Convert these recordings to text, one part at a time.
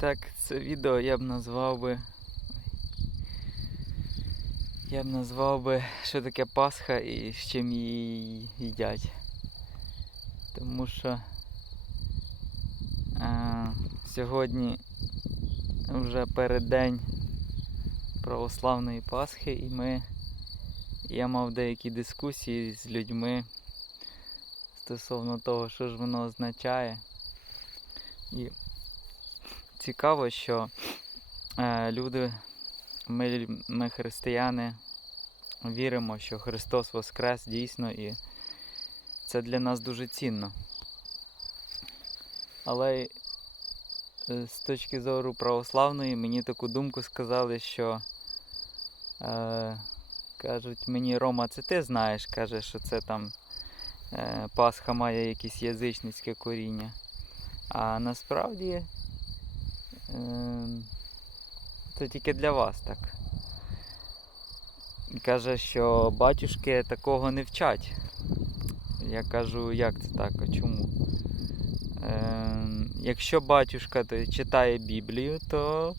Так, це відео я б назвав би. Я б назвав би, що таке Пасха і з чим її їдять. Тому що е, сьогодні вже переддень православної Пасхи і ми. Я мав деякі дискусії з людьми стосовно того, що ж воно означає. І цікаво, що е, люди, ми, ми християни, віримо, що Христос Воскрес дійсно і це для нас дуже цінно. Але е, з точки зору православної мені таку думку сказали, що е, кажуть мені, Рома, це ти знаєш, каже, що це там е, Пасха має якесь язичницьке коріння. А насправді Це тільки для вас так. Каже, що батюшки такого не вчать. Я кажу, як це так, а чому? Ем, Якщо батюшка читає Біблію, то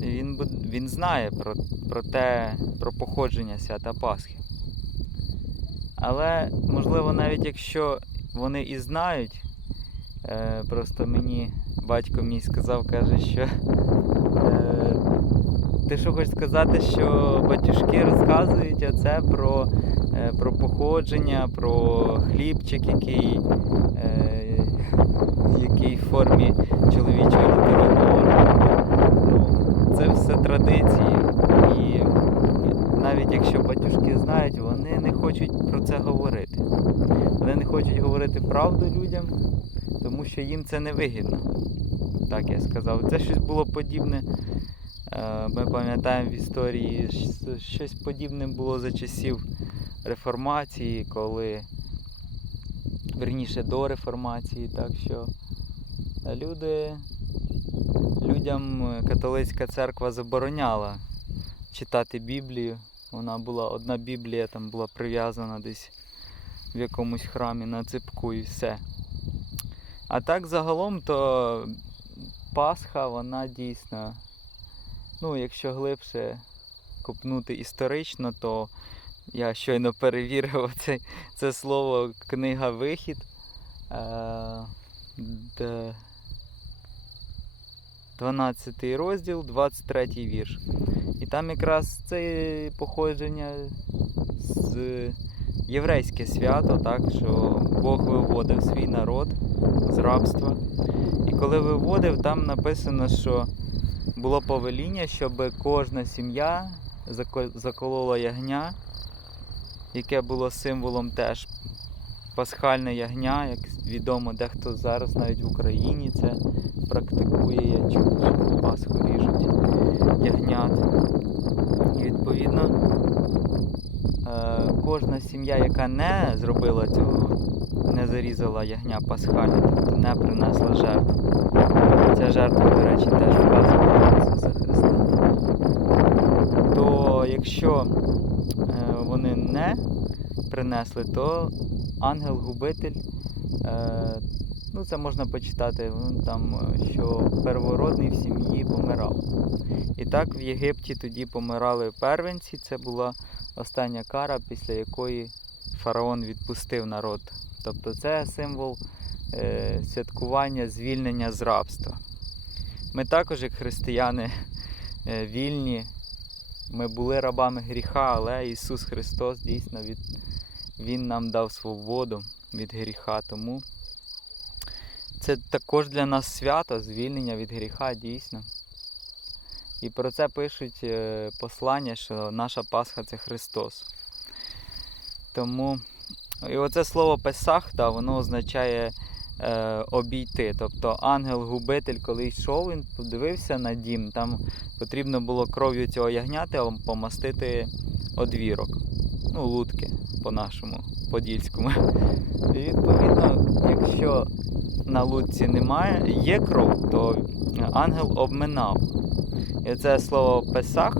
він, він знає про, про те, про походження свята Пасхи. Але, можливо, навіть якщо вони і знають, е, просто мені батько мій сказав, каже, що е, ти що хочеш сказати, що батюшки розказують оце про, е, про походження, про хлібчик, який, який в формі чоловічого літературного. Ну, це все традиції. Батюшки знають, вони не хочуть про це говорити. Вони не хочуть говорити правду людям, тому що їм це не вигідно. Так я сказав. Це щось було подібне. е, Ми пам'ятаємо в історії, щось подібне було за часів реформації, коли верніше до реформації, так що люди, людям е, католицька церква забороняла читати Біблію. Вона була одна Біблія, там була прив'язана десь в якомусь храмі на ципку і все. А так загалом, то Пасха, вона дійсно, ну, якщо глибше копнути історично, то я щойно перевірив це, це слово книга Вихід. Е, де 12 розділ, 23 вірш. І там якраз це походження з єврейське свято, так, що Бог виводив свій народ з рабства. І коли виводив, там написано, що було повеління, щоб кожна сім'я зако- заколола ягня, яке було символом теж пасхальне ягня, як відомо, дехто зараз навіть в Україні це практикує, я чув, що на Пасху ріжуть ягнят. І відповідно е, кожна сім'я, яка не зробила цього, не зарізала ягня пасхальне, тобто не принесла жертву. Ця жертва, до речі, теж вказує Ісуса Христа. То якщо е, вони не принесли, то ангел-губитель, е, ну це можна почитати, ну, там, е, що первородний в сім'ї помирав. І так в Єгипті тоді помирали первенці, це була остання кара, після якої фараон відпустив народ. Тобто це символ е, святкування звільнення з рабства. Ми також, як християни, е, вільні. Ми були рабами гріха, але Ісус Христос дійсно від, Він нам дав свободу від гріха. Тому це також для нас свято, звільнення від гріха дійсно. І про це пишуть е, послання, що наша Пасха це Христос. Тому і оце слово Песах, да, воно означає е, обійти. Тобто ангел-губитель, коли йшов, він подивився на дім, там потрібно було кров'ю цього ягняти помастити одвірок. Ну, лутки по-нашому, подільському. І відповідно, якщо на лутці немає, є кров, то ангел обминав. І це слово Песах,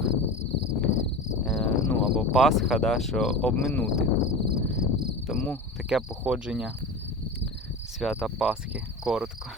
е, ну або Пасха, да, що обминути. Тому таке походження свята Пасхи коротко.